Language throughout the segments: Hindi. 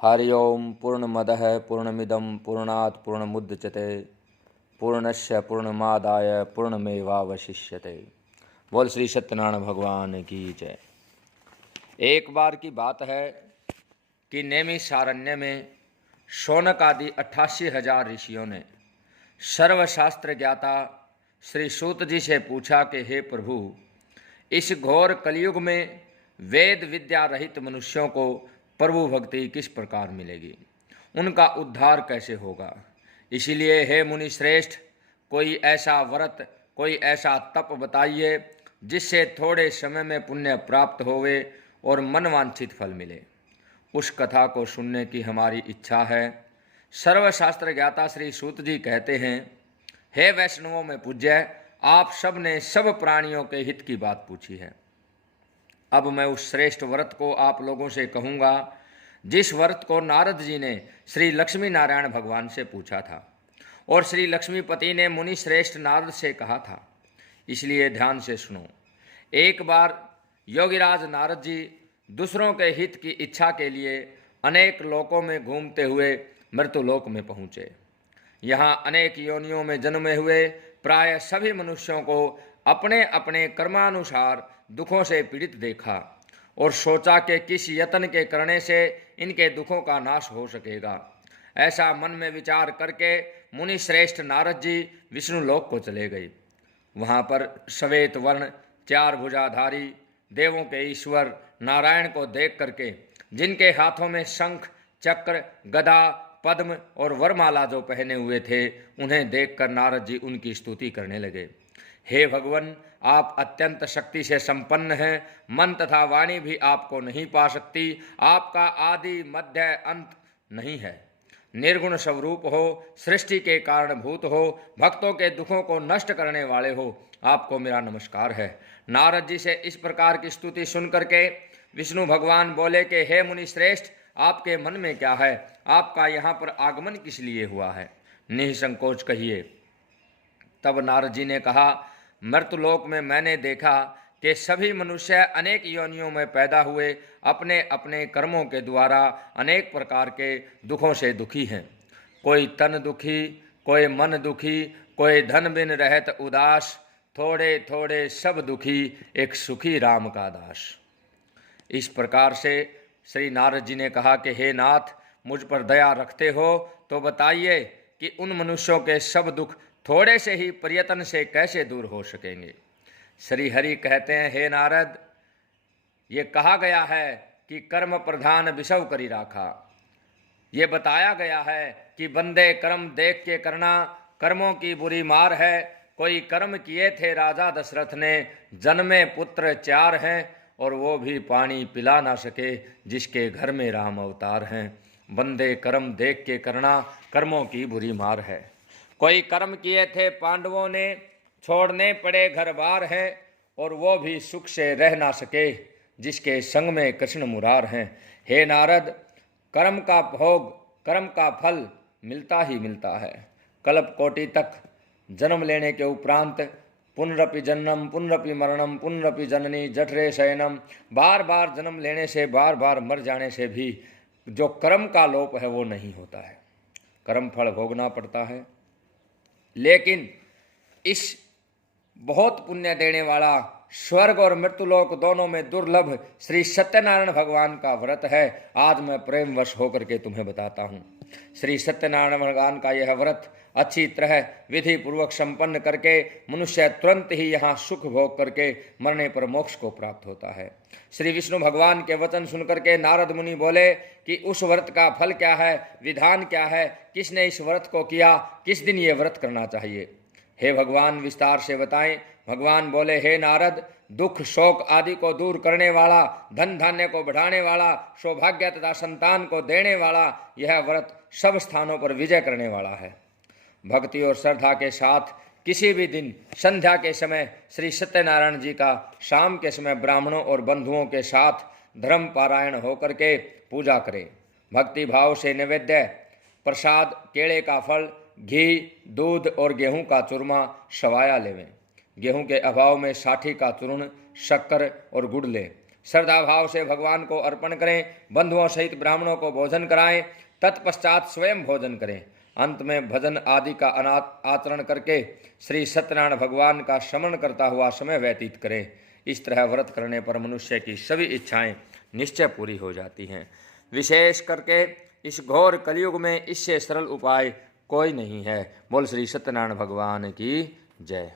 हरि ओम पूर्णमदः पूर्णमिदं पूर्णात् पूर्णमुदच्यते पूर्णस्य पूर्णमादाय पूर्णमेवावशिष्यते। बोल श्री सत्यनारायण भगवान की जय। एक बार की बात है कि नैमिषारण्य में शौनक आदि 88,000 ऋषियों ने सर्वशास्त्र ज्ञाता श्री सूत जी से पूछा कि हे प्रभु, इस घोर कलयुग में वेद विद्या रहित मनुष्यों को प्रभु भक्ति किस प्रकार मिलेगी, उनका उद्धार कैसे होगा। इसीलिए हे मुनि श्रेष्ठ, कोई ऐसा व्रत, कोई ऐसा तप बताइए जिससे थोड़े समय में पुण्य प्राप्त होवे और मनवांछित फल मिले। उस कथा को सुनने की हमारी इच्छा है। सर्वशास्त्र ज्ञाता श्री सूत जी कहते हैं, हे वैष्णवों में पूज्य, आप सब ने सब प्राणियों के हित की बात पूछी है। अब मैं उस श्रेष्ठ व्रत को आप लोगों से कहूँगा जिस व्रत को नारद जी ने श्री लक्ष्मी नारायण भगवान से पूछा था और श्री लक्ष्मीपति ने मुनि श्रेष्ठ नारद से कहा था। इसलिए ध्यान से सुनो। एक बार योगीराज नारद जी दूसरों के हित की इच्छा के लिए अनेक लोकों में घूमते हुए मृत्युलोक में पहुँचे। यहाँ अनेक योनियों में जन्मे हुए प्राय सभी मनुष्यों को अपने अपने कर्मानुसार दुखों से पीड़ित देखा और सोचा कि किस यत्न के करने से इनके दुखों का नाश हो सकेगा। ऐसा मन में विचार करके मुनि श्रेष्ठ नारद जी विष्णु लोक को चले गए। वहाँ पर श्वेत वर्ण 4 भुजाधारी देवों के ईश्वर नारायण को देख करके, जिनके हाथों में शंख चक्र गदा पद्म और वरमाला जो पहने हुए थे, उन्हें देखकर नारद जी उनकी स्तुति करने लगे। हे भगवान, आप अत्यंत शक्ति से संपन्न हैं, मन तथा वाणी भी आपको नहीं पा सकती। आपका आदि मध्य अंत नहीं है, निर्गुण स्वरूप हो, सृष्टि के कारणभूत हो, भक्तों के दुखों को नष्ट करने वाले हो, आपको मेरा नमस्कार है। नारद जी से इस प्रकार की स्तुति सुन करके विष्णु भगवान बोले कि हे मुनि श्रेष्ठ, आपके मन में क्या है, आपका यहाँ पर आगमन किस लिए हुआ है, निसंकोच कहिए। तब नारद जी ने कहा, मर्तलोक में मैंने देखा कि सभी मनुष्य अनेक योनियों में पैदा हुए अपने अपने कर्मों के द्वारा अनेक प्रकार के दुखों से दुखी हैं। कोई तन दुखी, कोई मन दुखी, कोई धन बिन रहत उदास, थोड़े थोड़े सब दुखी, एक सुखी राम का दास। इस प्रकार से श्री नारद जी ने कहा कि हे नाथ, मुझ पर दया रखते हो तो बताइए कि उन मनुष्यों के सब दुख थोड़े से ही प्रयत्न से कैसे दूर हो सकेंगे। श्री हरि कहते हैं, हे नारद, ये कहा गया है कि कर्म प्रधान विषव करी राखा। ये बताया गया है कि बंदे कर्म देख के करना, कर्मों की बुरी मार है। कोई कर्म किए थे राजा दशरथ ने, जन्मे पुत्र 4 हैं और वो भी पानी पिला ना सके जिसके घर में राम अवतार हैं। बंदे कर्म देख के करना, कर्मों की बुरी मार है। कोई कर्म किए थे पांडवों ने, छोड़ने पड़े घर बार हैं और वो भी सुख से रह ना सके जिसके संग में कृष्ण मुरार हैं। हे नारद, कर्म का भोग, कर्म का फल मिलता ही मिलता है। कल्प कोटि तक जन्म लेने के उपरांत पुनरपि जन्म पुनरपि मरणम पुनरपि जननी जठरे शयनम, बार बार जन्म लेने से, बार बार मर जाने से भी जो कर्म का लोप है वो नहीं होता है। कर्म फल भोगना पड़ता है। लेकिन इस बहुत पुण्य देने वाला स्वर्ग और मृत्युलोक दोनों में दुर्लभ श्री सत्यनारायण भगवान का व्रत है। आज मैं प्रेमवश होकर के तुम्हें बताता हूँ। श्री सत्यनारायण भगवान का यह व्रत अच्छी तरह विधि पूर्वक संपन्न करके मनुष्य तुरंत ही यहाँ सुख भोग करके मरने पर मोक्ष को प्राप्त होता है। श्री विष्णु भगवान के वचन सुनकर के नारद मुनि बोले कि उस व्रत का फल क्या है, विधान क्या है, किसने इस व्रत को किया, किस दिन ये व्रत करना चाहिए। हे भगवान, विस्तार से बताएं। भगवान बोले, हे नारद, दुख शोक आदि को दूर करने वाला, धन धान्य को बढ़ाने वाला, सौभाग्य तथा संतान को देने वाला यह व्रत सब स्थानों पर विजय करने वाला है। भक्ति और श्रद्धा के साथ किसी भी दिन संध्या के समय श्री सत्यनारायण जी का शाम के समय ब्राह्मणों और बंधुओं के साथ धर्म पारायण होकर के पूजा करें। भक्ति भाव से नैवेद्य प्रसाद, केले का फल, घी, दूध और गेहूं का चूरमा सवाया लेवें। गेहूं के अभाव में साठी का चूर्ण, शक्कर और गुड़ लें। श्रद्धा भाव से भगवान को अर्पण करें, बंधुओं सहित ब्राह्मणों को भोजन कराएं, तत्पश्चात स्वयं भोजन करें। अंत में भजन आदि का आचरण करके श्री सत्यनारायण भगवान का स्मरण करता हुआ समय व्यतीत करें। इस तरह व्रत करने पर मनुष्य की सभी इच्छाएं निश्चय पूरी हो जाती हैं। विशेष करके इस घोर कलयुग में इससे सरल उपाय कोई नहीं है। बोल श्री सत्यनारायण भगवान की जय।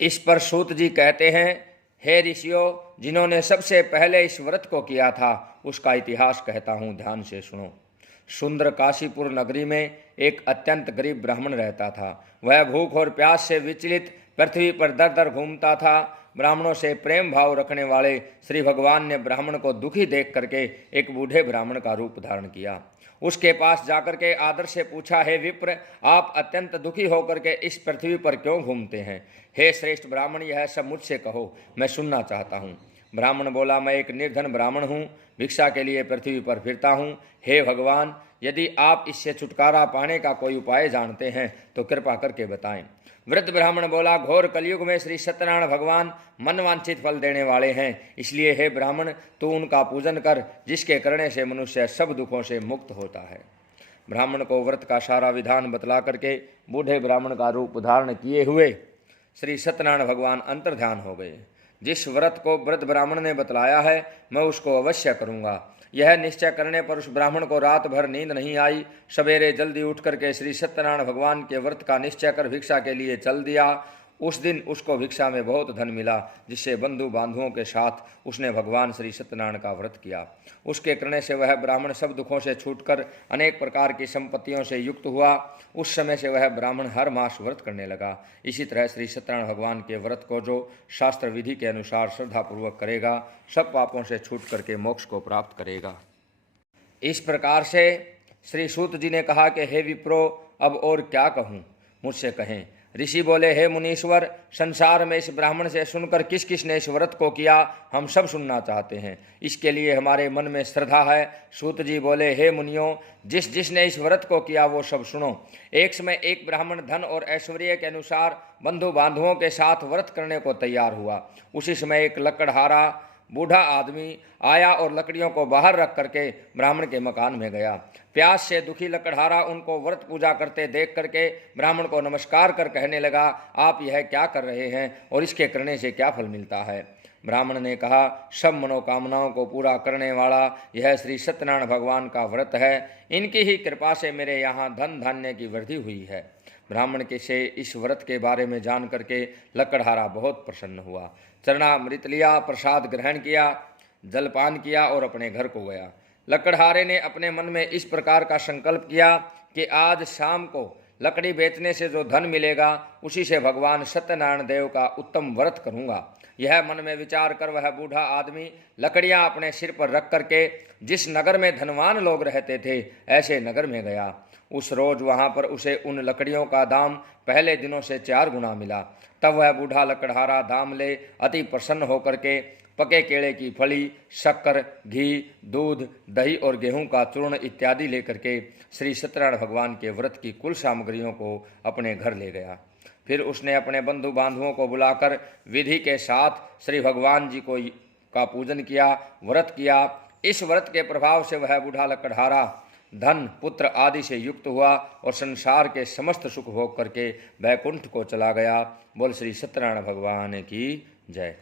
इस पर सूत जी कहते हैं, हे ऋषियों, जिन्होंने सबसे पहले इस व्रत को किया था उसका इतिहास कहता हूँ, ध्यान से सुनो। सुंदर काशीपुर नगरी में एक अत्यंत गरीब ब्राह्मण रहता था। वह भूख और प्यास से विचलित पृथ्वी पर दर दर घूमता था। ब्राह्मणों से प्रेम भाव रखने वाले श्री भगवान ने ब्राह्मण को दुखी देख करके एक बूढ़े ब्राह्मण का रूप धारण किया। उसके पास जाकर के आदर से पूछा, हे विप्र, आप अत्यंत दुखी होकर के इस पृथ्वी पर क्यों घूमते हैं? हे श्रेष्ठ ब्राह्मण, यह सब मुझसे कहो, मैं सुनना चाहता हूँ। ब्राह्मण बोला, मैं एक निर्धन ब्राह्मण हूँ, भिक्षा के लिए पृथ्वी पर फिरता हूँ। हे भगवान, यदि आप इससे छुटकारा पाने का कोई उपाय जानते हैं तो कृपा करके बताएं। वृद्ध ब्राह्मण बोला, घोर कलयुग में श्री सत्यनारायण भगवान मनवांछित फल देने वाले हैं, इसलिए हे ब्राह्मण, तू उनका पूजन कर, जिसके करने से मनुष्य सब दुखों से मुक्त होता है। ब्राह्मण को व्रत का सारा विधान बतला करके बूढ़े ब्राह्मण का रूप धारण किए हुए श्री सत्यनारायण भगवान अंतर्ध्यान हो गए। जिस व्रत को वृद्ध ब्राह्मण ने बतलाया है मैं उसको अवश्य करूँगा। यह निश्चय करने पर उस ब्राह्मण को रात भर नींद नहीं आई। सवेरे जल्दी उठ करके श्री सत्यनारायण भगवान के व्रत का निश्चय कर भिक्षा के लिए चल दिया। उस दिन उसको भिक्षा में बहुत धन मिला, जिससे बंधु बांधुओं के साथ उसने भगवान श्री सत्यनारायण का व्रत किया। उसके करने से वह ब्राह्मण सब दुखों से छूटकर अनेक प्रकार की संपत्तियों से युक्त हुआ। उस समय से वह ब्राह्मण हर मास व्रत करने लगा। इसी तरह श्री सत्यनारायण भगवान के व्रत को जो शास्त्र विधि के अनुसार श्रद्धापूर्वक करेगा, सब पापों से छूट करके मोक्ष को प्राप्त करेगा। इस प्रकार से श्री सूत जी ने कहा कि हे विप्रो, अब और क्या कहूँ, मुझसे कहें। ऋषि बोले, हे मुनीश्वर, संसार में इस ब्राह्मण से सुनकर किस किस ने इस व्रत को किया, हम सब सुनना चाहते हैं। इसके लिए हमारे मन में श्रद्धा है। सूत जी बोले, हे मुनियों, जिस जिसने इस व्रत को किया वो सब सुनो। एक समय एक ब्राह्मण धन और ऐश्वर्य के अनुसार बंधु बांधुओं के साथ व्रत करने को तैयार हुआ। उसी समय एक लकड़हारा बूढ़ा आदमी आया और लकड़ियों को बाहर रख करके ब्राह्मण के मकान में गया। प्यास से दुखी लकड़हारा उनको व्रत पूजा करते देख करके ब्राह्मण को नमस्कार कर कहने लगा, आप यह क्या कर रहे हैं और इसके करने से क्या फल मिलता है? ब्राह्मण ने कहा, सब मनोकामनाओं को पूरा करने वाला यह श्री सत्यनारायण भगवान का व्रत है। इनकी ही कृपा से मेरे यहाँ धन धान्य की वृद्धि हुई है। ब्राह्मण के से इस व्रत के बारे में जान करके लकड़हारा बहुत प्रसन्न हुआ। चरणामृत लिया, प्रसाद ग्रहण किया, जलपान किया और अपने घर को गया। लकड़हारे ने अपने मन में इस प्रकार का संकल्प किया कि आज शाम को लकड़ी बेचने से जो धन मिलेगा उसी से भगवान सत्यनारायण देव का उत्तम व्रत करूँगा। यह मन में विचार कर वह बूढ़ा आदमी लकड़ियाँ अपने सिर पर रख करके जिस नगर में धनवान लोग रहते थे ऐसे नगर में गया। उस रोज वहाँ पर उसे उन लकड़ियों का दाम पहले दिनों से 4 गुना मिला। तब वह बूढ़ा लकड़हारा दाम ले अति प्रसन्न होकर के पके केले की फली, शक्कर, घी, दूध, दही और गेहूं का चूर्ण इत्यादि लेकर के श्री सत्यनारायण भगवान के व्रत की कुल सामग्रियों को अपने घर ले गया। फिर उसने अपने बंधु बांधुओं को बुलाकर विधि के साथ श्री भगवान जी का पूजन किया, व्रत किया। इस व्रत के प्रभाव से वह बूढ़ा लकड़हारा धन, पुत्र आदि से युक्त हुआ और संसार के समस्त सुख भोग करके वैकुंठ को चला गया। बोल श्री सत्यनारायण भगवान की जय।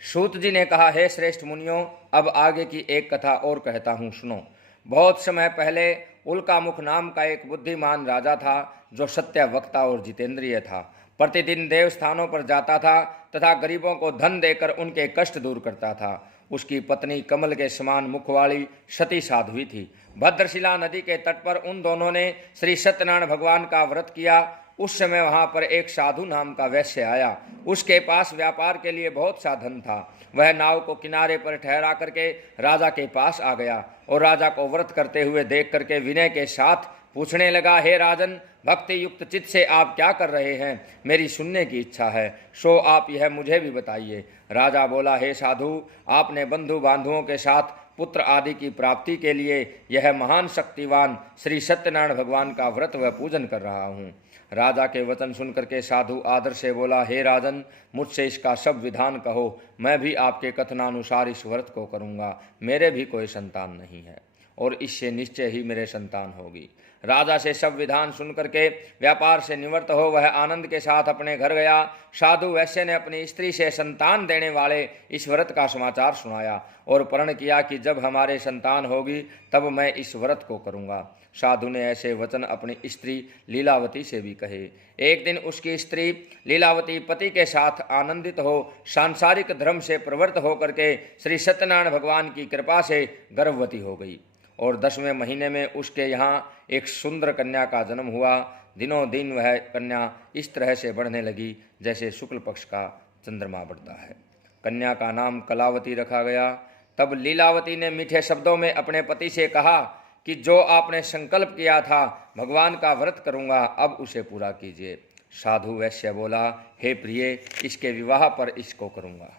सूत जी ने कहा, हे श्रेष्ठ मुनियों, अब आगे की एक कथा और कहता हूँ, सुनो। बहुत समय पहले उल्कामुख नाम का एक बुद्धिमान राजा था जो सत्य वक्ता और जितेंद्रिय था। प्रतिदिन देव स्थानों पर जाता था तथा गरीबों को धन देकर उनके कष्ट दूर करता था। उसकी पत्नी कमल के समान मुख वाली सती साध्वी थी। भद्रशिला नदी के तट पर उन दोनों ने श्री सत्यनारायण भगवान का व्रत किया। उस समय वहां पर एक साधु नाम का वैश्य आया। उसके पास व्यापार के लिए बहुत सा धन था। वह नाव को किनारे पर ठहरा करके राजा के पास आ गया और राजा को व्रत करते हुए देख करके विनय के साथ पूछने लगा, हे राजन, भक्ति युक्त चित्त से आप क्या कर रहे हैं? मेरी सुनने की इच्छा है, सो आप यह मुझे भी बताइए। राजा बोला, हे साधु, आपने बंधु बांधुओं के साथ पुत्र आदि की प्राप्ति के लिए यह महान शक्तिवान श्री सत्यनारायण भगवान का व्रत व पूजन कर रहा हूँ। राजा के वचन सुन करके साधु आदर से बोला, हे राजन, मुझसे इसका सब विधान कहो, मैं भी आपके कथनानुसार इस व्रत को करूँगा। मेरे भी कोई संतान नहीं है और इससे निश्चय ही मेरे संतान होगी। राजा से सब विधान सुन करके व्यापार से निवृत्त हो वह आनंद के साथ अपने घर गया। साधु वैश्य ने अपनी स्त्री से संतान देने वाले इस व्रत का समाचार सुनाया और प्रण किया कि जब हमारे संतान होगी तब मैं इस व्रत को करूँगा। साधु ने ऐसे वचन अपनी स्त्री लीलावती से भी कहे। एक दिन उसकी स्त्री लीलावती पति के साथ आनंदित हो सांसारिक धर्म से प्रवृत्त होकर के श्री सत्यनारायण भगवान की कृपा से गर्भवती हो गई और 10वें महीने में उसके यहाँ एक सुंदर कन्या का जन्म हुआ। दिनों दिन वह कन्या इस तरह से बढ़ने लगी जैसे शुक्ल पक्ष का चंद्रमा बढ़ता है। कन्या का नाम कलावती रखा गया। तब लीलावती ने मीठे शब्दों में अपने पति से कहा कि जो आपने संकल्प किया था भगवान का व्रत करूँगा, अब उसे पूरा कीजिए। साधु वैश्य बोला, हे प्रिय, इसके विवाह पर इसको करूँगा।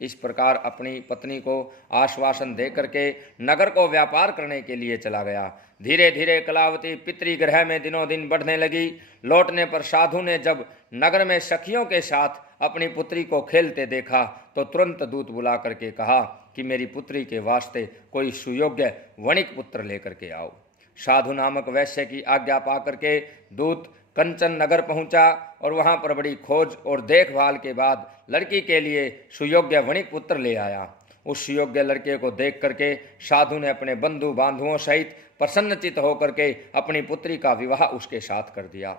इस प्रकार अपनी पत्नी को आश्वासन दे करके नगर को व्यापार करने के लिए चला गया। धीरे धीरे कलावती पितृगृह में दिनों दिन बढ़ने लगी। लौटने पर साधु ने जब नगर में सखियों के साथ अपनी पुत्री को खेलते देखा तो तुरंत दूत बुला करके कहा कि मेरी पुत्री के वास्ते कोई सुयोग्य वणिक पुत्र लेकर के आओ। साधु नामक वैश्य की आज्ञा पा करके दूत कंचन नगर पहुंचा और वहां पर बड़ी खोज और देखभाल के बाद लड़की के लिए सुयोग्य वणिक पुत्र ले आया। उस सुयोग्य लड़के को देख करके साधु ने अपने बंधु बांधुओं सहित प्रसन्नचित होकर के अपनी पुत्री का विवाह उसके साथ कर दिया।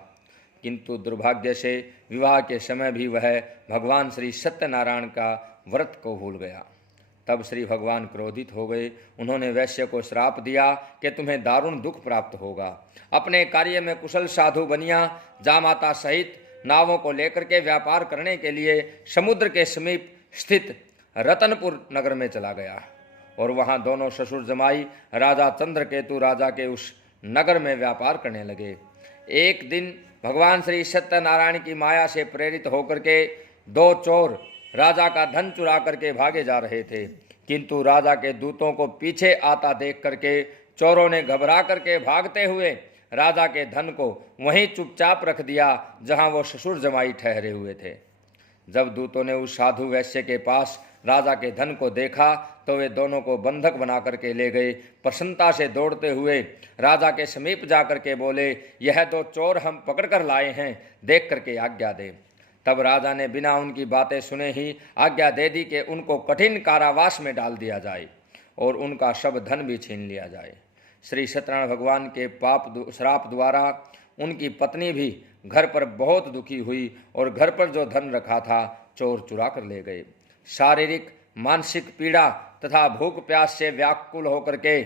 किंतु दुर्भाग्य से विवाह के समय भी वह भगवान श्री सत्यनारायण का व्रत को भूल गया। तब श्री भगवान क्रोधित हो गए। उन्होंने वैश्य को श्राप दिया कि तुम्हें दारुण दुख प्राप्त होगा। अपने कार्य में कुशल साधु बनिया जामाता सहित नावों को लेकर के व्यापार करने के लिए समुद्र के समीप स्थित रतनपुर नगर में चला गया और वहां दोनों ससुर जमाई राजा चंद्रकेतु राजा के उस नगर में व्यापार करने लगे। एक दिन भगवान श्री सत्यनारायण की माया से प्रेरित होकर के 2 चोर राजा का धन चुरा करके भागे जा रहे थे, किंतु राजा के दूतों को पीछे आता देख करके चोरों ने घबरा करके भागते हुए राजा के धन को वहीं चुपचाप रख दिया जहां वो ससुर जमाई ठहरे हुए थे। जब दूतों ने उस साधु वैश्य के पास राजा के धन को देखा तो वे दोनों को बंधक बना करके ले गए। प्रसन्नता से दौड़ते हुए राजा के समीप जा करके बोले, यह 2 चोर हम पकड़ कर लाए हैं, देख करके आज्ञा दे। तब राजा ने बिना उनकी बातें सुने ही आज्ञा दे दी कि उनको कठिन कारावास में डाल दिया जाए और उनका सब धन भी छीन लिया जाए। श्री सत्यनारायण भगवान के श्राप द्वारा उनकी पत्नी भी घर पर बहुत दुखी हुई और घर पर जो धन रखा था चोर चुरा कर ले गए। शारीरिक मानसिक पीड़ा तथा भूख प्यास से व्याकुल होकर के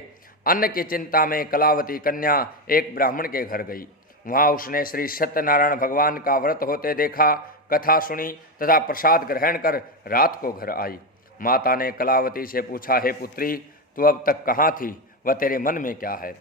अन्न की चिंता में कलावती कन्या एक ब्राह्मण के घर गई। वहाँ उसने श्री सत्यनारायण भगवान का व्रत होते देखा, कथा सुनी तथा प्रसाद ग्रहण कर रात को घर आई। माता ने कलावती से पूछा, हे पुत्री, तू अब तक कहाँ थी, वह तेरे मन में क्या है?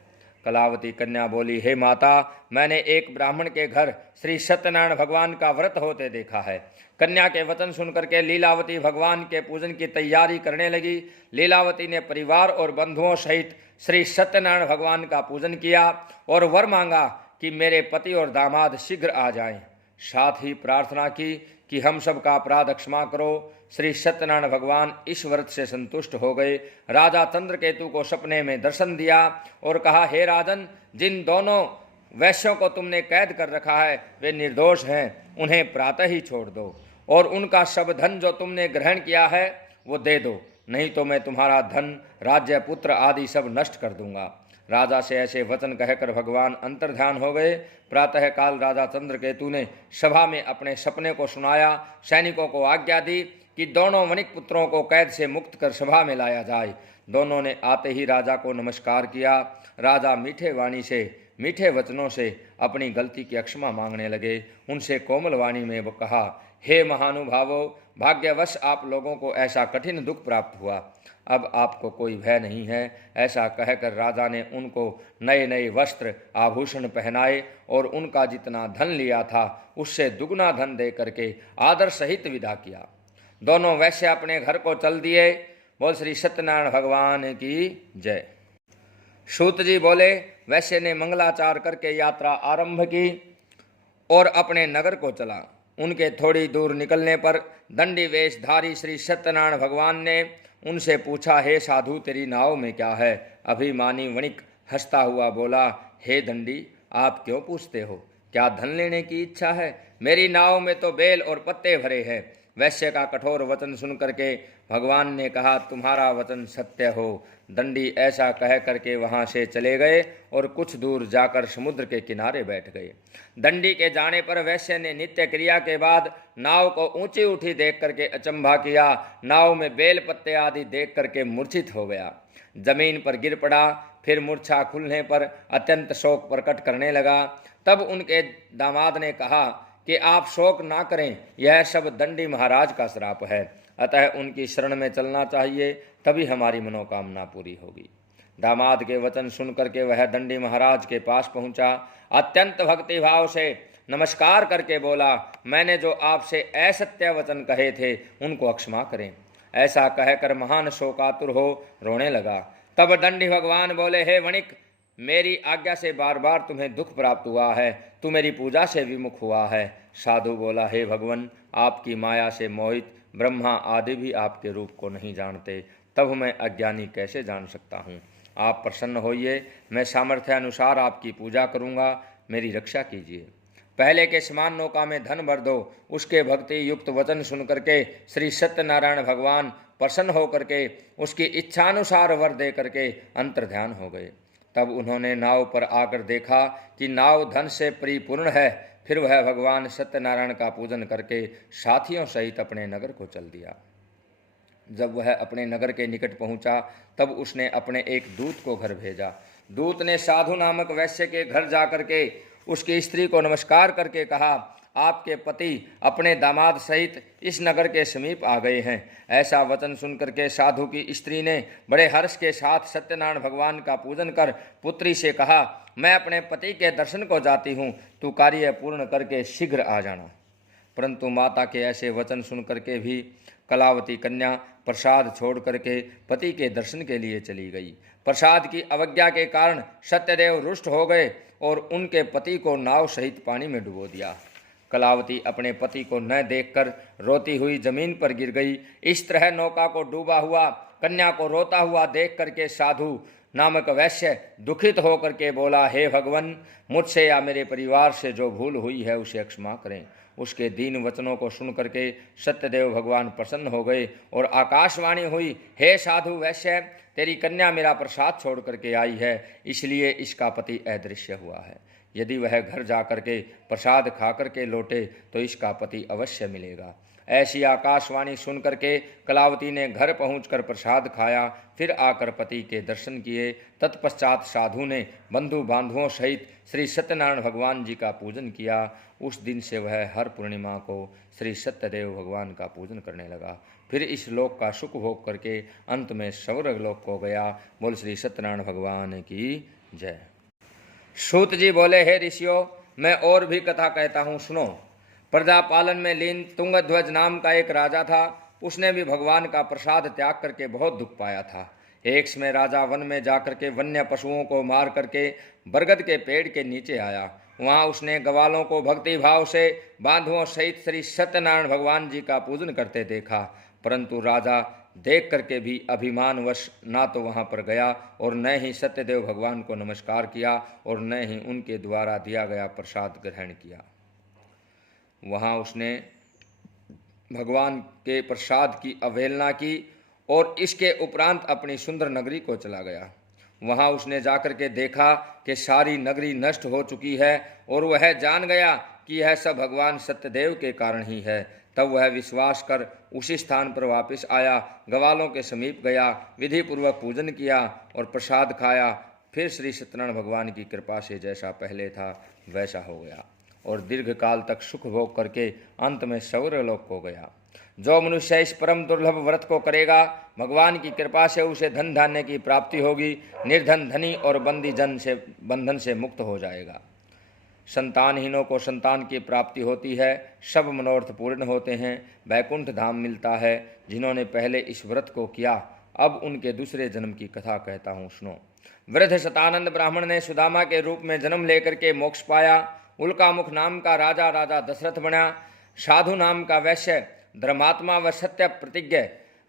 कलावती कन्या बोली, हे माता, मैंने एक ब्राह्मण के घर श्री सत्यनारायण भगवान का व्रत होते देखा है। कन्या के वचन सुनकर के लीलावती भगवान के पूजन की तैयारी करने लगी। लीलावती ने परिवार और बंधुओं सहित श्री सत्यनारायण भगवान का पूजन किया और वर मांगा कि मेरे पति और दामाद शीघ्र आ जाएं। साथ ही प्रार्थना की कि हम सब का अपराध क्षमा करो। श्री सत्यनारायण भगवान इस व्रत से संतुष्ट हो गए। राजा चंद्रकेतु को सपने में दर्शन दिया और कहा, हे राजन, जिन दोनों वैश्यों को तुमने कैद कर रखा है वे निर्दोष हैं, उन्हें प्रातः ही छोड़ दो और उनका सब धन जो तुमने ग्रहण किया है वो दे दो, नहीं तो मैं तुम्हारा धन, राज्य, पुत्र आदि सब नष्ट कर दूंगा। राजा से ऐसे वचन कहकर भगवान अंतर्ध्यान हो गए। प्रातःकाल राजा चंद्रकेतु ने सभा में अपने सपने को सुनाया। सैनिकों को आज्ञा दी कि दोनों वणिक पुत्रों को कैद से मुक्त कर सभा में लाया जाए। दोनों ने आते ही राजा को नमस्कार किया। राजा मीठे वाणी से, मीठे वचनों से अपनी गलती की क्षमा मांगने लगे। उनसे कोमल वाणी में कहा, हे महानुभावों, भाग्यवश आप लोगों को ऐसा कठिन दुख प्राप्त हुआ, अब आपको कोई भय नहीं है। ऐसा कहकर राजा ने उनको नए नए वस्त्र आभूषण पहनाए और उनका जितना धन लिया था उससे दुगना धन दे करके आदर सहित विदा किया। दोनों वैश्य अपने घर को चल दिए। बोल श्री सत्यनारायण भगवान की जय। सूत जी बोले, वैश्य ने मंगलाचार करके यात्रा आरंभ की और अपने नगर को चला। उनके थोड़ी दूर निकलने पर दंडी वेशधारी श्री सत्यनारायण भगवान ने उनसे पूछा, हे साधु, तेरी नाव में क्या है? अभिमानी वणिक हंसता हुआ बोला, हे दंडी, आप क्यों पूछते हो? क्या धन लेने की इच्छा है? मेरी नाव में तो बेल और पत्ते भरे हैं। वैश्य का कठोर वचन सुन करके भगवान ने कहा, तुम्हारा वचन सत्य हो। दंडी ऐसा कह करके वहां से चले गए और कुछ दूर जाकर समुद्र के किनारे बैठ गए। दंडी के जाने पर वैश्य ने नित्य क्रिया के बाद नाव को ऊंची उठी देख करके अचंभा किया। नाव में बेल पत्ते आदि देख करके मूर्छित हो गया, जमीन पर गिर पड़ा। फिर मूर्छा खुलने पर अत्यंत शोक प्रकट करने लगा। तब उनके दामाद ने कहा कि आप शोक ना करें, यह सब दंडी महाराज का श्राप है, अतः उनकी शरण में चलना चाहिए, तभी हमारी मनोकामना पूरी होगी। दामाद के वचन सुन करके वह दंडी महाराज के पास पहुंचा। अत्यंत भक्ति भाव से नमस्कार करके बोला, मैंने जो आपसे असत्य वचन कहे थे उनको क्षमा करें। ऐसा कहकर महान शोकातुर हो रोने लगा। तब दंडी भगवान बोले, हे वणिक, मेरी आज्ञा से बार बार तुम्हें दुख प्राप्त हुआ है, तू मेरी पूजा से विमुख हुआ है। साधु बोला, हे भगवान, आपकी माया से मोहित ब्रह्मा आदि भी आपके रूप को नहीं जानते, तब मैं अज्ञानी कैसे जान सकता हूँ? आप प्रसन्न होइए, मैं सामर्थ्य अनुसार आपकी पूजा करूँगा, मेरी रक्षा कीजिए। पहले के समान नौका में धन भर दो। उसके भक्ति युक्त वचन सुन करके श्री सत्यनारायण भगवान प्रसन्न होकर के उसकी इच्छानुसार वर दे करके अंतर्ध्यान हो गए। तब उन्होंने नाव पर आकर देखा कि नाव धन से परिपूर्ण है। फिर वह भगवान सत्यनारायण का पूजन करके साथियों सहित अपने नगर को चल दिया। जब वह अपने नगर के निकट पहुंचा तब उसने अपने एक दूत को घर भेजा। दूत ने साधु नामक वैश्य के घर जाकर के उसकी स्त्री को नमस्कार करके कहा, आपके पति अपने दामाद सहित इस नगर के समीप आ गए हैं। ऐसा वचन सुनकर के साधु की स्त्री ने बड़े हर्ष के साथ सत्यनारायण भगवान का पूजन कर पुत्री से कहा, मैं अपने पति के दर्शन को जाती हूँ, तू कार्य पूर्ण करके शीघ्र आ जाना। परंतु माता के ऐसे वचन सुन करके भी कलावती कन्या प्रसाद छोड़ करके पति के दर्शन के लिए चली गई। प्रसाद की अवज्ञा के कारण सत्यदेव रुष्ट हो गए और उनके पति को नाव सहित पानी में डुबो दिया। कलावती अपने पति को न देखकर रोती हुई जमीन पर गिर गई। इस तरह नौका को डूबा हुआ कन्या को रोता हुआ देख करके साधु नामक वैश्य दुखित होकर के बोला, हे भगवान, मुझसे या मेरे परिवार से जो भूल हुई है उसे क्षमा करें। उसके दीन वचनों को सुन करके सत्यदेव भगवान प्रसन्न हो गए और आकाशवाणी हुई, हे साधु वैश्य, तेरी कन्या मेरा प्रसाद छोड़ करके आई है, इसलिए इसका पति अदृश्य हुआ है। यदि वह घर जा करके प्रसाद खा करके लौटे तो इसका पति अवश्य मिलेगा। ऐसी आकाशवाणी सुन करके कलावती ने घर पहुंचकर प्रसाद खाया, फिर आकर पति के दर्शन किए। तत्पश्चात साधु ने बंधु बांधवों सहित श्री सत्यनारायण भगवान जी का पूजन किया। उस दिन से वह हर पूर्णिमा को श्री सत्यदेव भगवान का पूजन करने लगा। फिर इस लोक का सुख भोग करके अंत में स्वर्ग लोक को गया। बोल श्री सत्यनारायण भगवान की जय। सूत जी बोले, हे ऋषियों, मैं और भी कथा कहता हूँ, सुनो। प्रजा पालन में लीन तुंगध्वज नाम का एक राजा था। उसने भी भगवान का प्रसाद त्याग करके बहुत दुख पाया था। एक समय राजा वन में जाकर के वन्य पशुओं को मार करके बरगद के पेड़ के नीचे आया। वहाँ उसने ग्वालों को भक्ति भाव से बांधुओं सहित श्री सत्यनारायण भगवान जी का पूजन करते देखा। परंतु राजा देख करके भी अभिमानवश ना तो वहाँ पर गया और न ही सत्यदेव भगवान को नमस्कार किया और न ही उनके द्वारा दिया गया प्रसाद ग्रहण किया। वहाँ उसने भगवान के प्रसाद की अवहेलना की और इसके उपरांत अपनी सुंदर नगरी को चला गया। वहाँ उसने जाकर के देखा कि सारी नगरी नष्ट हो चुकी है और वह जान गया कि यह सब भगवान सत्यदेव के कारण ही है। तब वह विश्वास कर उसी स्थान पर वापस आया, ग्वालों के समीप गया, विधि पूर्वक पूजन किया और प्रसाद खाया। फिर श्री सत्यनारायण भगवान की कृपा से जैसा पहले था वैसा हो गया और दीर्घ काल तक सुख भोग करके अंत में स्वर्गलोक को गया। जो मनुष्य इस परम दुर्लभ व्रत को करेगा, भगवान की कृपा से उसे धन धान्य की प्राप्ति होगी। निर्धन धनी और बंदी जन से बंधन से मुक्त हो जाएगा। संतानहीनों को संतान की प्राप्ति होती है, सब मनोरथ पूर्ण होते हैं, वैकुंठ धाम मिलता है। जिन्होंने पहले इस व्रत को किया, अब उनके दूसरे जन्म की कथा कहता हूँ, सुनो। वृद्ध शतानंद ब्राह्मण ने सुदामा के रूप में जन्म लेकर के मोक्ष पाया। उल्कामुख नाम का राजा राजा दशरथ बना। साधु नाम का वैश्य धर्मात्मा व सत्य प्रतिज्ञ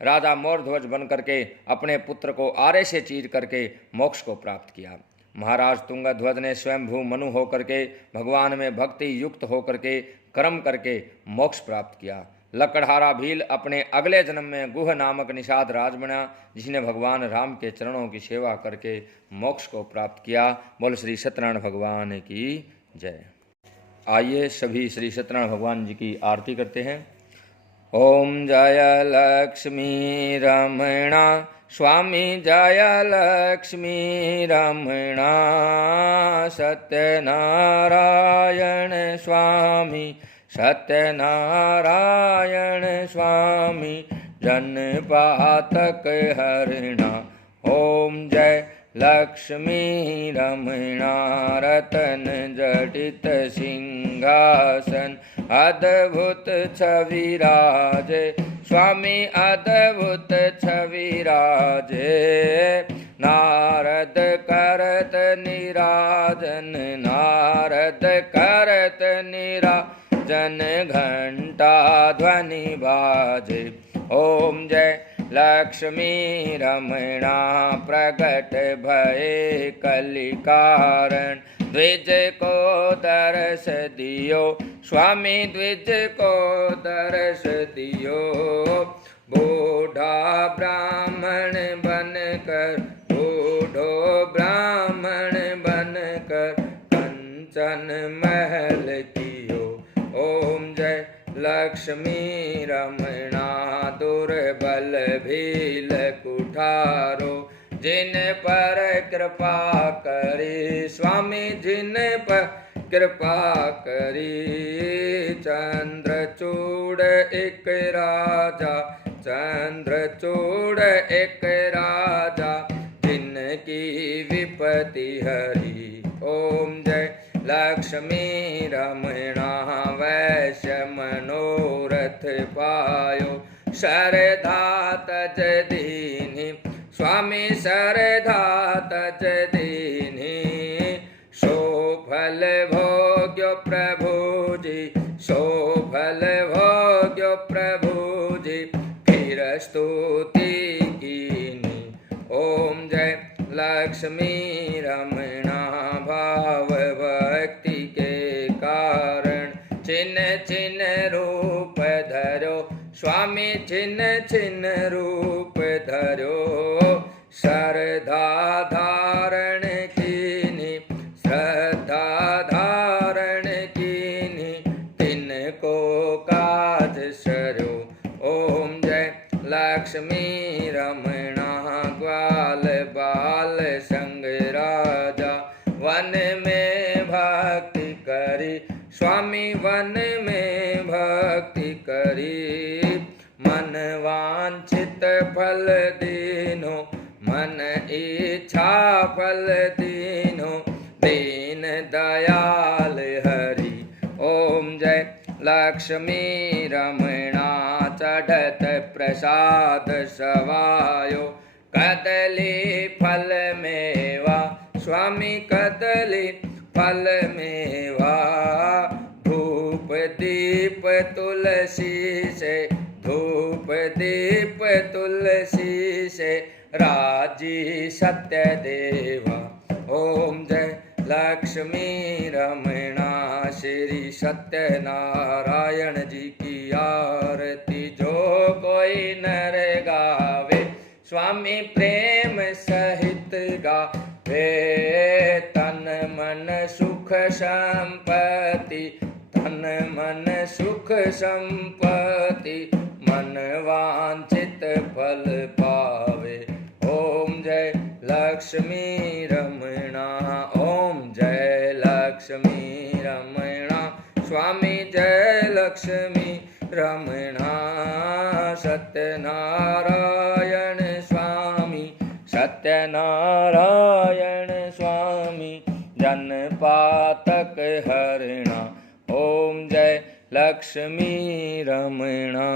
राजा मोरध्वज बन करके अपने पुत्र को आरे से चीर करके मोक्ष को प्राप्त किया। महाराज तुंगध्वज ने स्वयंभू मनु होकर के भगवान में भक्ति युक्त होकर के कर्म करके मोक्ष प्राप्त किया। लकड़हारा भील अपने अगले जन्म में गुह नामक निषाद राज बना, जिसने भगवान राम के चरणों की सेवा करके मोक्ष को प्राप्त किया। बोल श्री सत्यनारायण भगवान की जय। आइए सभी श्री सत्यनारायण भगवान जी की आरती करते हैं। ओम जय लक्ष्मी रमणा स्वामी जय लक्ष्मी रमणा सत्यनारायण स्वामी सत्यनारायण स्वामी जन्मपातक हरिणा। ओम जय लक्ष्मी रमणा रतन जटित सिंहासन अद्भुत छविराजे स्वामी अद्भुत छविराजे। नारद करत निराजन नारद करत निराजन घंटा ध्वनि बाजे। ओम जय लक्ष्मी रमणा प्रगट भये कलिकारण द्विज को दर्श दियो स्वामी द्विज को दर्श दियो। बूढ़ा ब्राह्मण बनकर बूढ़ो ब्राह्मण बनकर कंचन महल कियो। ओम जय लक्ष्मी रमणा दुर्बल भील कुठारो जिन पर कृपा करी स्वामी जिन पर कृपा करी। चंद्रचूड़ एक राजा चंद्रचूड़ एक राजा जिनकी विपत्ति हरी। ओम जय लक्ष्मी रमणा वैश्य मनोरथ पायो श्रद्धा तज दीनी स्वामी श्रद्धा तज दीनी। सो फल भोग्यो प्रभु जी सो फल भोग्यो प्रभु जी फिर स्तुति कीनी। ओम जय लक्ष्मी रमणा भाव भक्ति के कारण छिन्न छिन्न रूप धरो स्वामी छिन्न छिन्न रूप धरो। श्रद्धा धारण कीनी श्रद्धा धारण कीनी तिनको काज सरो। ओम जय लक्ष्मी रमणा ग्वाल बाल संग राजा वन में भक्ति करी स्वामी वन में भक्ति करी। मन वांछित फल दीनो मन इच्छा फल दीनो दीन दयाल हरि। ओम जय लक्ष्मी रमणा चढ़त प्रसाद सवायो कदली फल मेवा स्वामी कदली फल मेवा। धूप दीप तुलसी से धूप दीप तुलसी से राजी सत्य देवा। ओम जय लक्ष्मी रमणा श्री सत्यनारायण जी की आरती जो कोई नर गावे स्वामी प्रेम सहित गावे। तन मन सुख संपत्ति तन मन सुख संपत्ति मन वांछित फल पावे। ओम जय लक्ष्मी रमणा ओम जय लक्ष्मी रमणा स्वामी जय लक्ष्मी रमणा। सत्यनारायण स्वामी सत्यनारायण स्वामी जन्मपातक हरिणा। ओम जय लक्ष्मी रमणा।